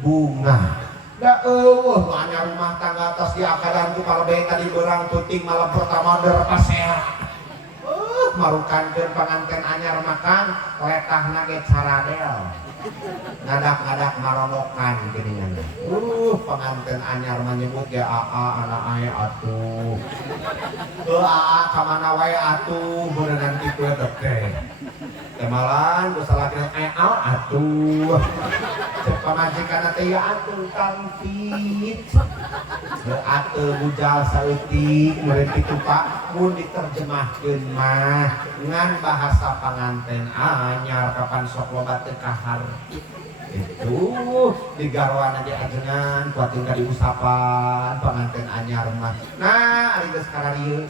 bunga. Da banyak rumah tangga atas di akadan tu kalau baik tadi berang tuting malam pertama derpasea. Marukankeun panganten anyar makan letahna ge caradel. Ngadak-ngadak maronokan geuningan. Panganten anyar menyebut ge AA anak aya atuh. AA ka mana wae atuh beuneunan kitu teh. Kemalan ku salakina eal atuh. Cek pamajikanna teh ya atuh tampit. Atuh bujal saeutik meureun kitu Pak mun diterjemahkeun mah ngan bahasa panganten anyar kapan sok loba teu kahar. Itu digarwana di ajengan kuatin ka diusapan panganten anyar mah. Nah ari geus kararieu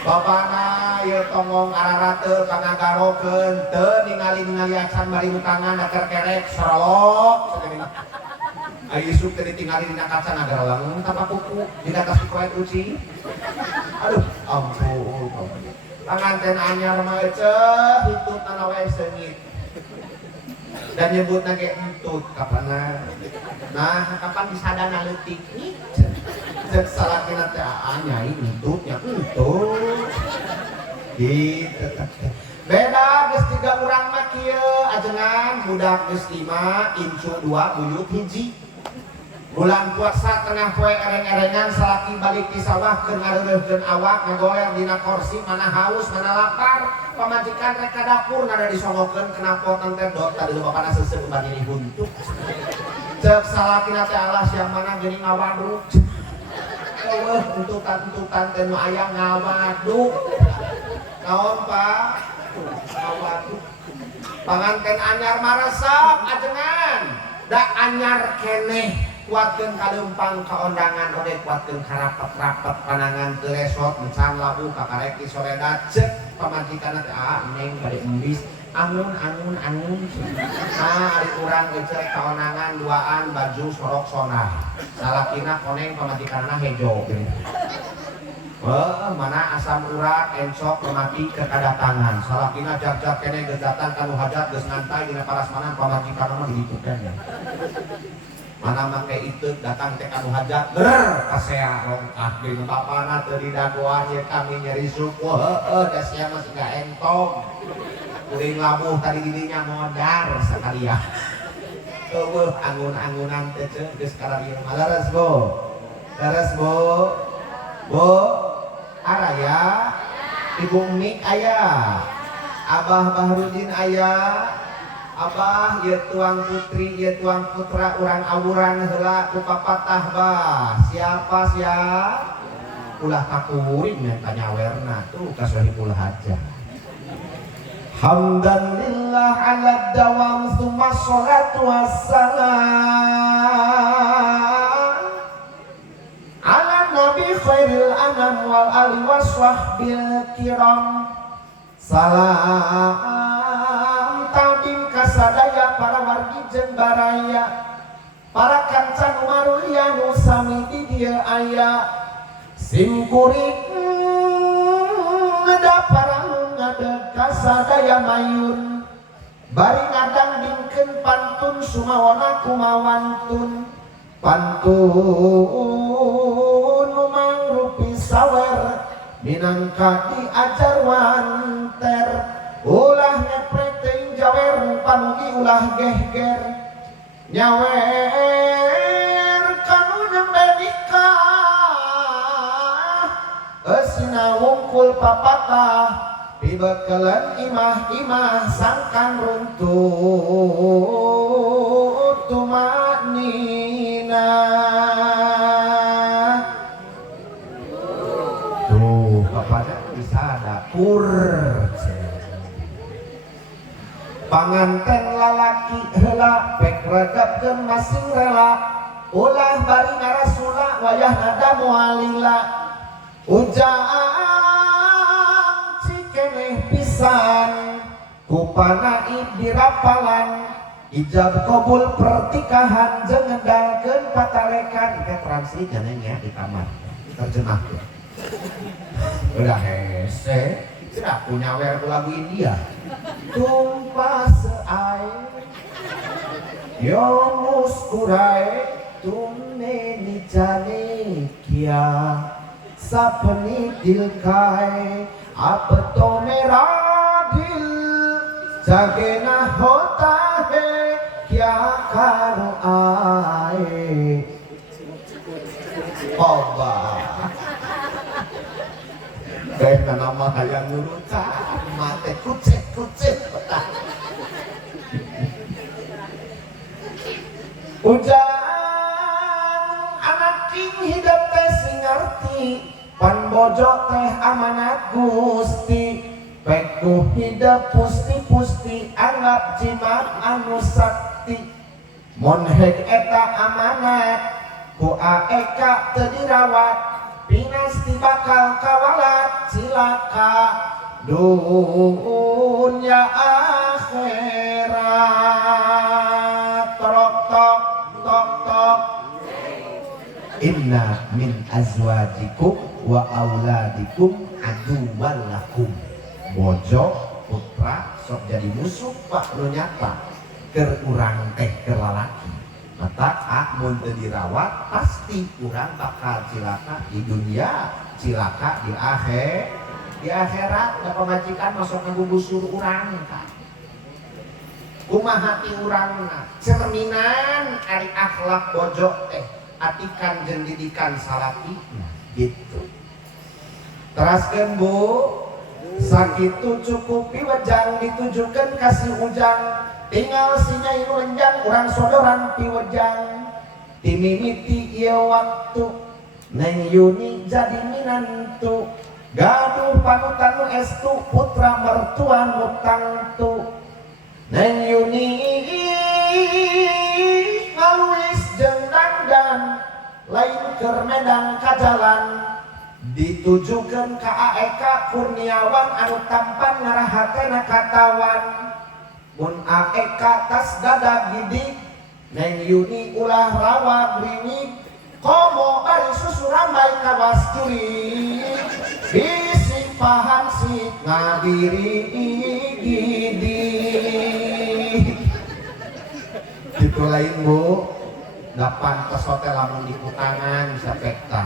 bapana ieu tongong ararateu pangagarokeun teu ningali acan bari utangan agar kerek serolok ai isuk teh ditinggali dina kaca nagalang tanpa kuku dina kasih kuat uci. Aduh ampun panganten anyar mah ceuh hitut kana wae seungit dan nyebutna ge entut kapana. Nah kapan disadana leutik nih cek salakina teh anyai entutnya entut gitu. Beda geus 3 urang mah kieu ajengan budak geus 5 incu 2 buyut hiji. Bulan puasa tengah poe ereng-erengan salaki balik di sawah keur ngareureuhkeun awak ngagoler dina kursi mana haus mana lapar pamajikan rek ka dapur nada disongokeun kena poten teh dot tadi bapana seuseuh bari dihuntuk. Cek salakina teh alas yang mana geuning ngawaduk. Eueuh untutan-untutan teh nu aya ngawaduk. Naon Pak? Ngawaduk. Panganten anyar maresep ajengan. Da anyar keneh kuatkeun kaleumpang kaondangan oge kuatkeun karapet-rapet panangan teu resot mencan labu kakarek di soledad cek pamajikanna teh neng bade embis angun ari urang geus cek kaondangan duaan baju sorok sonar salakina koneng pamajikanna hejo mana asam urat encok remati kekadatangan salakina jak-jak keneh geus datang kanu hajat geus ngantai dina parasmanan pamajikanna mah dihitungkeun mana make itu datang teh kanu hajat kasea rongkah jeung bapana teu didagoan ye kami nyeri suku da sia mah siga entong kuring labuh tadi didinya modar sakalian eueuh angun-angunan teh geus kararieu malaras bo daras bo araya Ibu Mik aya Abah Bahrudin aya Abah ieu tuang putri ieu tuang putra urang awuran heula ku papatah bah siapa ulah kakuring minta nyawerna tuh kasahipul hajah. Hamdan lillah ala dawam summa sholatu wassalam ala nabi khairil anam wal ali waswahbil kiram. Salam tadim kasadaya para wargi jeung baraya para kancan marulia nu sami di dieu aya simkuring ngadaparang ngadeg kasadaya mayun bari ngadang dingkeun pantun sumawana kumawantun pantun nu mangrupi sawer minangka diajar wanter ulah ngeprek teuing jawer panugi ulah gehger nyawer kanu nembe nikah eusina wungkul papatah pibekeuleun imah-imah sangkan runtut tumanina. Kur panganten lalaki heula pek regepkeun masing rela ulah bari ngarasula wayah nada mualila ujang cikeneh pisan kupanaib dirapalan ijab kabul pertikahan jeung ngedalkeun patarekan ke transi jananya di kamar terjemahkeun udah hese tidak punya lagu India tumpah seair yo muskurai tunne ni jane kya sapne dil kai ab to mera dil jage na hota hai kya karo aaye Oba Kaya nama hayang ngurutan mate kucet betah Ujang anak king hidup teh sing ngarti pan bojo teh amanat Gusti peku hidup pusti anggap jimat anu sakti mun heg eta amanat ku aeka teu dirawat pinasti bakal kawalat cilaka dunya akhirat tok tok inna min azwajikum wa auladikum aduwwan lakum bojo putra sok jadi musuh pak nu nyata keur urang teh keur lalaki mata mun teu dirawat pasti urang bakal cilaka di dunia cilaka di akhirat da pamajikan masuk ngagugusur urang kan kumaha ti urangna cerminan ari akhlak bojo teh atikan jeung didikan salaki gitu teraskeun Bu sakitu cukupi wejang ditujukeun kasih ujang tinggal sinyai nu lenjang urang sodoran ti wejang timimiti ieu waktu Neng Yuni jadi minantu gaduh panutan nu estu putra mertua nu tangtu Neng Yuni ngaluis jeung dandan lain keur medang kajalan ditujukeun ka Aeka Kurniawan anu tampan ngarahatena katawan mun Aeka tas dadag gidik Neng Yuni ulah rawa griwik komo bari susu rambai kawas curi bisi paham si ngabiri gidi itu lain Bu dapan tos hotel lamun di kutangan sapekta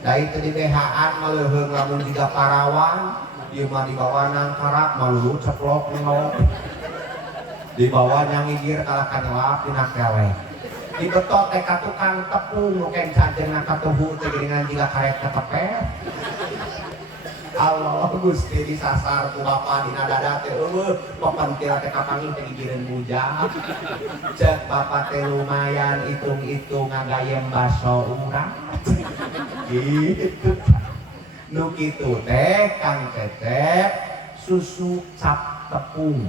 da itu di BH-an maleuheung lamun di Parawan ieu mah di bawah nang karak malu ceplok nengok di bawah yang ngigir kalakan lap dina kelek di betot teh ka tukang tepung nu kencan jeung katuhu teh geuningan jiga karek ketepet Allah Gusti disasar ku bapa dina dada teh eueuh papantil teh kapangih teh gigireun bujang ceuk bapa teh lumayan itung-itung ngagayem baso urang gitu nu kitu teh Kang Cecep susu cap tepung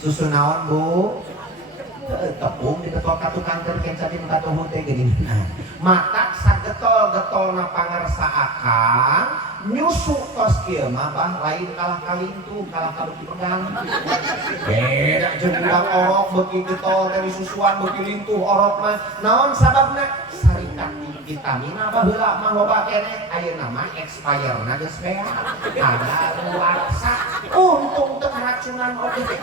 susu naon Bu tepung dibetot ka tukang teh kencan dina katuhu teh geuningan matak sagetol-getolna pangarsa akang nyusu tos kieu mah bah lain kalah kalintu kalah kabeuki pegang beda jeung urang orok beuki getol teh disusuan beuki lintuh orok mah naon sababna sarikat vitamin baheula mah loba keneh ayeuna mah expire-na geus beak kadaluarsa untung teu karacunan oge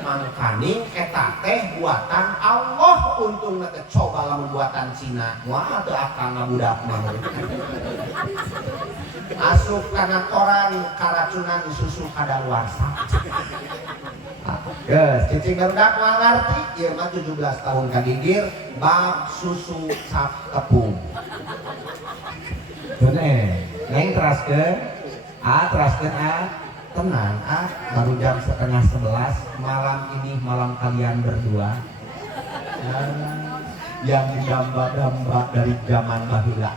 mangkaning eta teh buatan Allah untungna teh coba lamun buatan Cina wah teu akang ngabudak mah asup kana koran karacunan susu kadaluarsa geus cicing barudak moal ngarti ieu mah 17 tahun kagigir bab susu cap tepung bener neng teraskeun tenang baru jam 10:30 malam ini malam kalian berdua yang didamba-damba dari zaman baheula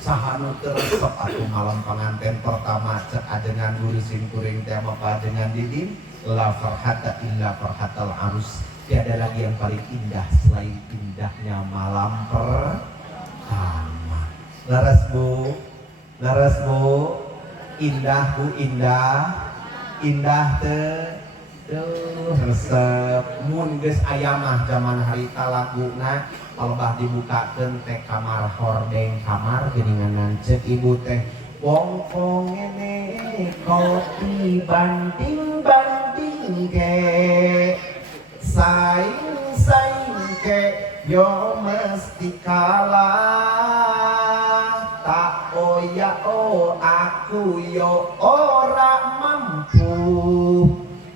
sahanu teresep atuh malam pengantin pertama cek ajengan gurusin kuring teh mah ajengan didin la farhata illa farhatal arus tiada lagi yang paling indah selain indahnya malam pertama laras Bu indah Bu indah teh resep mun geus aya mah zaman harita laguna palebah dibukakeun teh kamar hordeng kamar geuningan ceuk ibu teh wongkong ngene kopi banding ge saing ke yo mesti kalah tak oya aku yo ora mampu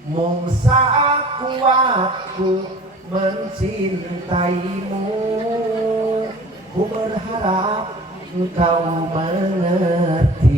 mung sakuatku mencintaimu ku berharap engkau mengerti